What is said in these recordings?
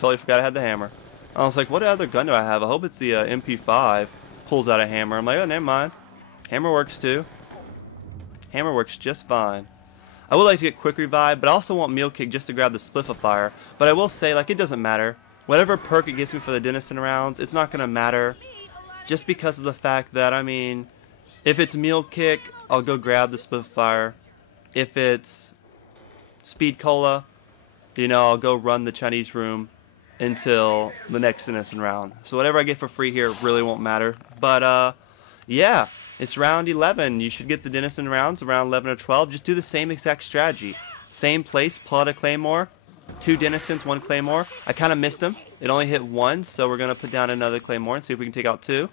totally forgot I had the hammer. I was like, what other gun do I have? I hope it's the MP5. Pulls out a hammer. I'm like, oh, never mind. Hammer works too. Hammer works just fine. I would like to get quick revive, but I also want meal kick just to grab the splififier. But I will say, like, it doesn't matter. Whatever perk it gives me for the Denizen rounds, it's not going to matter. Just because of the fact that, I mean, if it's meal kick, I'll go grab the splififier. If it's speed cola, you know, I'll go run the Chinese room until the next Denizen round. So whatever I get for free here really won't matter. But yeah, it's round 11. You should get the Denizen rounds around 11 or 12. Just do the same exact strategy. Same place, pull out a Claymore, 2 Denizens, 1 Claymore. I kind of missed him. It only hit 1, so we're going to put down another Claymore and see if we can take out 2.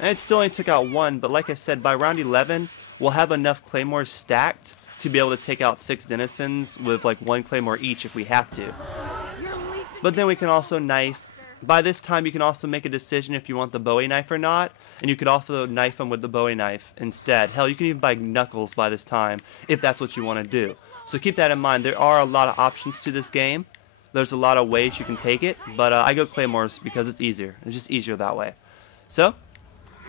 And it still only took out 1, but like I said, by round 11, we'll have enough Claymores stacked to be able to take out 6 Denizens with like 1 Claymore each if we have to. But then we can also knife. By this time, you can also make a decision if you want the Bowie knife or not, and you could also knife them with the Bowie knife instead. Hell, you can even buy knuckles by this time if that's what you want to do. So keep that in mind. There are a lot of options to this game. There's a lot of ways you can take it, but I go Claymores because it's easier. It's just easier that way. So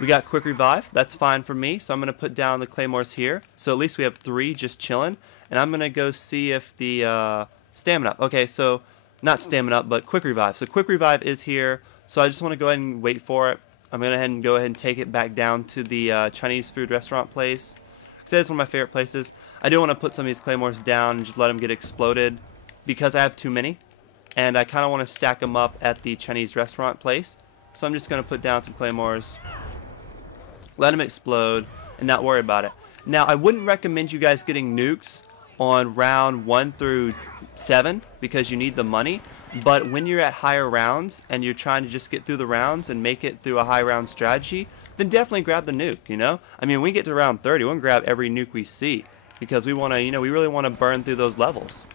we got quick revive. That's fine for me. So I'm going to put down the Claymores here. So at least we have 3 just chilling, and I'm going to go see if the stamina. Okay, so not stamina up, but quick revive. So quick revive is here. So I just want to go ahead and wait for it. I'm going to go ahead and take it back down to the Chinese food restaurant place. Because it's one of my favorite places. I do want to put some of these Claymores down and just let them get exploded because I have too many. And I kind of want to stack them up at the Chinese restaurant place. So I'm just going to put down some Claymores, let them explode, and not worry about it. Now, I wouldn't recommend you guys getting nukes on round 1 through 7 because you need the money, but when you're at higher rounds and you're trying to just get through the rounds and make it through a high round strategy, then definitely grab the nuke, you know? I mean, when we get to round 30, we'll grab every nuke we see because we want to, you know, we really want to burn through those levels.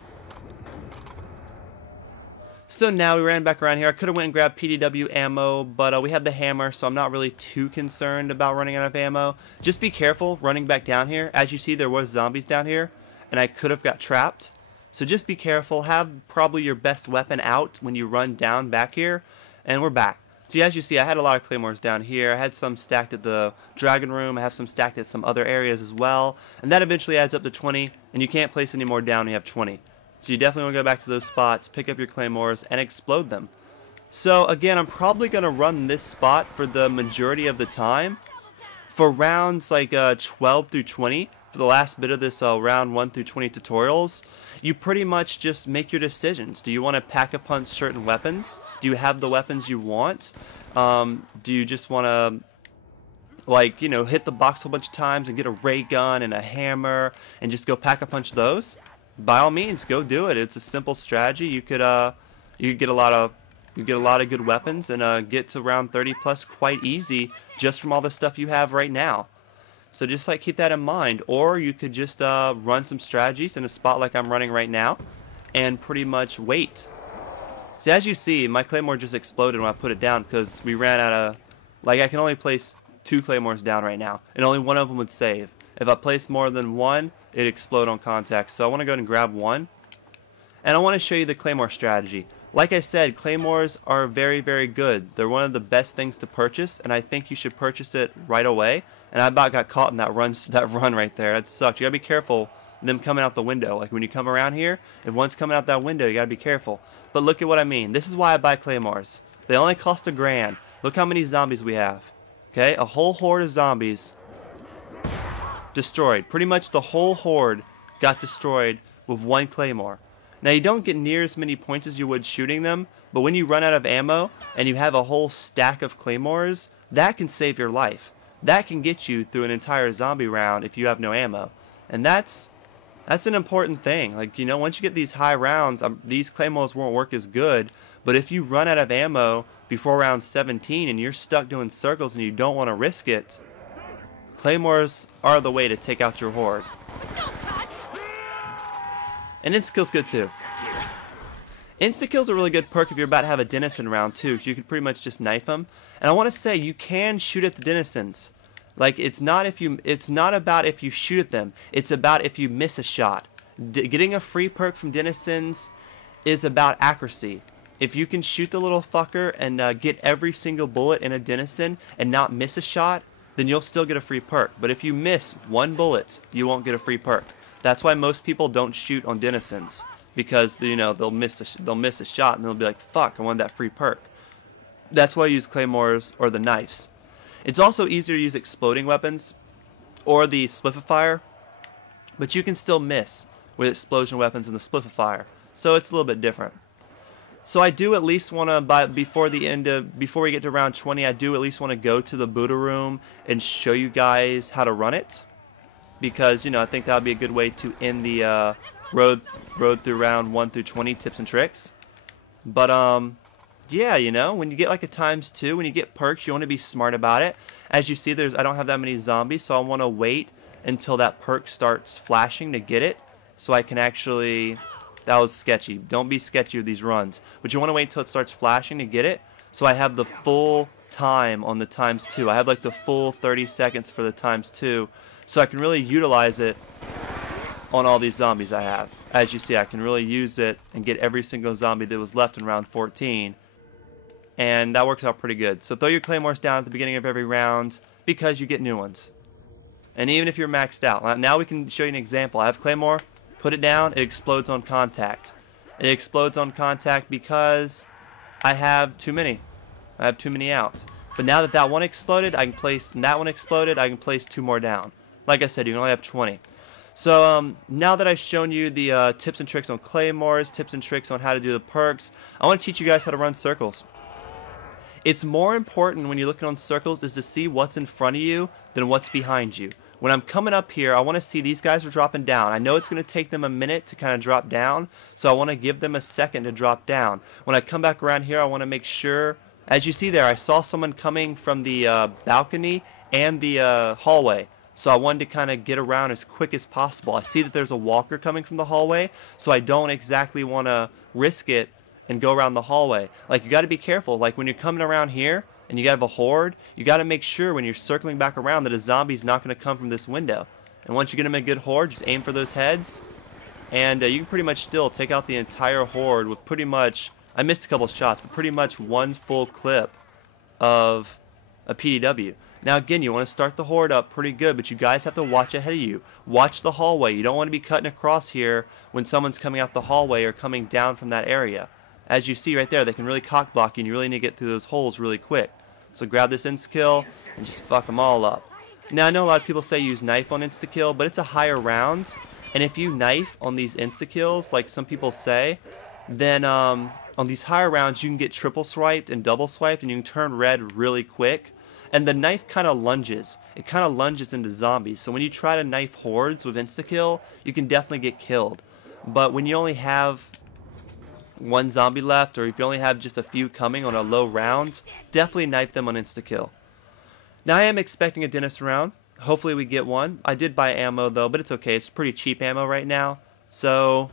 So now we ran back around here. I could have went and grabbed PDW ammo, but we have the hammer, so I'm not really too concerned about running out of ammo. Just be careful running back down here. As you see, there was zombies down here, and I could have got trapped. So just be careful. Have probably your best weapon out when you run down back here, and we're back. So as you see, I had a lot of Claymores down here. I had some stacked at the Dragon Room. I have some stacked at some other areas as well, and that eventually adds up to 20, and you can't place any more down when you have 20. So you definitely want to go back to those spots, pick up your Claymores, and explode them. So again, I'm probably going to run this spot for the majority of the time. For rounds like 12 through 20, for the last bit of this round 1 through 20 tutorials, you pretty much just make your decisions. Do you want to pack-a-punch certain weapons? Do you have the weapons you want? Do you just want to, like, you know, hit the box a whole bunch of times and get a ray gun and a hammer and just go pack-a-punch those? By all means, go do it. It's a simple strategy. You could get a lot of good weapons and get to round 30 plus quite easy just from all the stuff you have right now. So just like keep that in mind. Or you could just run some strategies in a spot like I'm running right now and pretty much wait. So as you see, my Claymore just exploded when I put it down because we ran out of, like, I can only place 2 Claymores down right now and only one of them would save. If I place more than 1, it'd explode on contact. So I want to go ahead and grab 1. And I want to show you the Claymore strategy. Like I said, Claymores are very, very good. They're one of the best things to purchase, and I think you should purchase it right away. And I about got caught in that run right there. That sucked. You gotta be careful them coming out the window. Like when you come around here, if one's coming out that window, you gotta be careful. But look at what I mean. This is why I buy Claymores. They only cost $1,000. Look how many zombies we have. Okay, a whole horde of zombies destroyed. Pretty much the whole horde got destroyed with 1 Claymore. Now you don't get near as many points as you would shooting them, but when you run out of ammo and you have a whole stack of Claymores, that can save your life. That can get you through an entire zombie round if you have no ammo. And that's an important thing. Like, you know, once you get these high rounds, these Claymores won't work as good, but if you run out of ammo before round 17 and you're stuck doing circles and you don't want to risk it, Claymores are the way to take out your horde. And insta-kill's good too. Insta-kill's a really good perk if you're about to have a Denizen round too, because you can pretty much just knife them. And I want to say you can shoot at the Denizens. Like it's not about if you shoot at them. It's about if you miss a shot. Getting a free perk from Denizens is about accuracy. If you can shoot the little fucker and get every single bullet in a denizen and not miss a shot, then you'll still get a free perk. But if you miss one bullet, you won't get a free perk. That's why most people don't shoot on denizens, because you know they'll miss a shot and they'll be like, "Fuck, I wanted that free perk." That's why I use claymores or the knives. It's also easier to use exploding weapons or the splififier, but you can still miss with explosion weapons and the splififier, so it's a little bit different. So I do at least want to, before we get to round 20, I do at least want to go to the Buddha room and show you guys how to run it, because you know I think that would be a good way to end the road through round 1 through 20 tips and tricks. But yeah, you know, when you get like a ×2, when you get perks, you want to be smart about it. As you see, I don't have that many zombies, so I want to wait until that perk starts flashing to get it, so I can actually. That was sketchy. Don't be sketchy with these runs. But you want to wait until it starts flashing to get it. So I have the full time on the ×2. I have like the full 30 seconds for the ×2. So I can really utilize it on all these zombies I have. As you see, I can really use it and get every single zombie that was left in round 14. And that works out pretty good. So throw your claymores down at the beginning of every round, because you get new ones. And even if you're maxed out. Now we can show you an example. I have claymore. Put it down, it explodes on contact. It explodes on contact because I have too many. I have too many out. But now that that one exploded, I can place, and that one exploded, I can place 2 more down. Like I said, you can only have 20. So now that I've shown you the tips and tricks on claymores, tips and tricks on how to do the perks, I want to teach you guys how to run circles. It's more important when you're looking on circles is to see what's in front of you than what's behind you. When I'm coming up here, I want to see these guys are dropping down. I know it's going to take them a minute to kind of drop down, so I want to give them a second to drop down. When I come back around here, I want to make sure, as you see there, I saw someone coming from the balcony and the hallway. So I wanted to kind of get around as quick as possible. I see that there's a walker coming from the hallway, so I don't exactly want to risk it and go around the hallway. Like, you got to be careful. Like, when you're coming around here, and you have a horde, you got to make sure when you're circling back around that a zombie's not going to come from this window. And once you get them in a good horde, just aim for those heads, and you can pretty much still take out the entire horde with pretty much, I missed a couple shots, but pretty much one full clip of a PDW. Now again, you want to start the horde up pretty good, but you guys have to watch ahead of you. Watch the hallway. You don't want to be cutting across here when someone's coming out the hallway or coming down from that area. As you see right there, they can really cock block you, and you really need to get through those holes really quick. So grab this insta-kill and just fuck them all up. Now I know a lot of people say use knife on insta-kill, but it's a higher round. And if you knife on these insta-kills, like some people say, then on these higher rounds you can get triple swiped and double swiped, and you can turn red really quick. And the knife kind of lunges. It kind of lunges into zombies. So when you try to knife hordes with insta-kill, you can definitely get killed. But when you only have one zombie left, or if you only have just a few coming on a low round, definitely knife them on insta-kill. Now I am expecting a dentist round. Hopefully we get one. I did buy ammo though, but it's okay. It's pretty cheap ammo right now. So